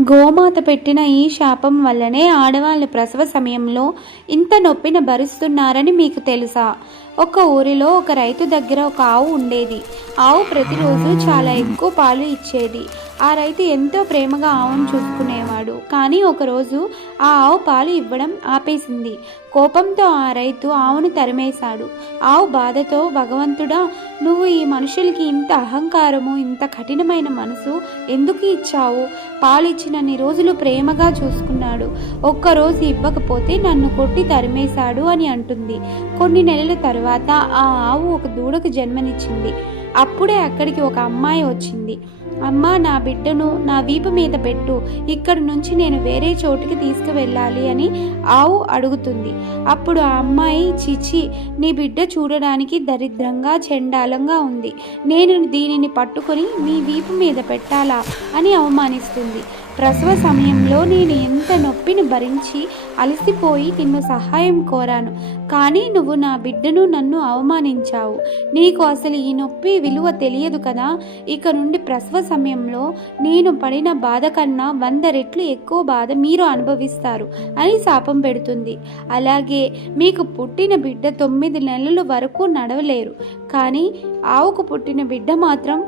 గోమాత పెట్టిన ఈ శాపం వల్లనే ఆడవాళ్ళు ప్రసవ సమయంలో ఇంత నొప్పిని భరిస్తున్నారని మీకు తెలుసా? ఒక ఊరిలో ఒక రైతు దగ్గర ఒక ఆవు ఉండేది. ఆవు ప్రతిరోజు చాలా ఎక్కువ పాలు ఇచ్చేది. ఆ రైతు ఎంతో ప్రేమగా ఆవును చూసుకునేవాడు. కానీ ఒకరోజు ఆ ఆవు పాలు ఇవ్వడం ఆపేసింది. కోపంతో ఆ రైతు ఆవును తరిమేశాడు. ఆవు బాధతో భగవంతుడా నువ్వు ఈ మనుషులకి ఇంత అహంకారము ఇంత కఠినమైన మనసు ఎందుకు ఇచ్చావు? పాలిచ్చినన్ని రోజులు ప్రేమగా చూసుకున్నాడు. ఒక్కరోజు ఇవ్వకపోతే నన్ను కొట్టి తరిమేశాడు అని అంటుంది. కొన్ని నెలల తర్వాత ఆ ఆవు ఒక దూడకు జన్మనిచ్చింది. అప్పుడే అక్కడికి ఒక అమ్మాయి వచ్చింది. అమ్మ నా బిడ్డను నా వీపు మీద పెట్టు. ఇక్కడి నుంచి నేను వేరే చోటుకి తీసుకువెళ్ళాలి అని ఆవు అడుగుతుంది. అప్పుడు ఆ అమ్మాయి చిచి నీ బిడ్డ చూడడానికి దరిద్రంగా చెండాలంగా ఉంది. నేను దీనిని పట్టుకొని నీ వీపు మీద పెట్టాలా అని అవమానిస్తుంది. ప్రసవ సమయంలో నేను ఎంత నొప్పిని భరించి అలసిపోయి నిన్ను సహాయం కోరాను. కానీ నువ్వు నా బిడ్డను నన్ను అవమానించావు. నీకు అసలు ఈ నొప్పి విలువ తెలియదు కదా. ఇక నుండి ప్రసవ సమయంలో నేను పడిన బాధ కన్నా వంద రెట్లు ఎక్కువ బాధ మీరు అనుభవిస్తారు అని శాపం పెడుతుంది. అలాగే మీకు పుట్టిన బిడ్డ తొమ్మిది నెలల వరకు నడవలేరు. కానీ ఆవుకు పుట్టిన బిడ్డ మాత్రం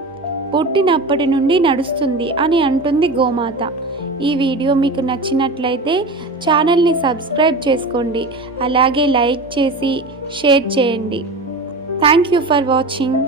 పుట్టినప్పటి నుండి నడుస్తుంది అని అంటుంది గోమాత. ఈ వీడియో మీకు నచ్చినట్లయితే ఛానల్ని సబ్స్క్రైబ్ చేసుకోండి. అలాగే లైక్ చేసి షేర్ చేయండి. Thank you for watching.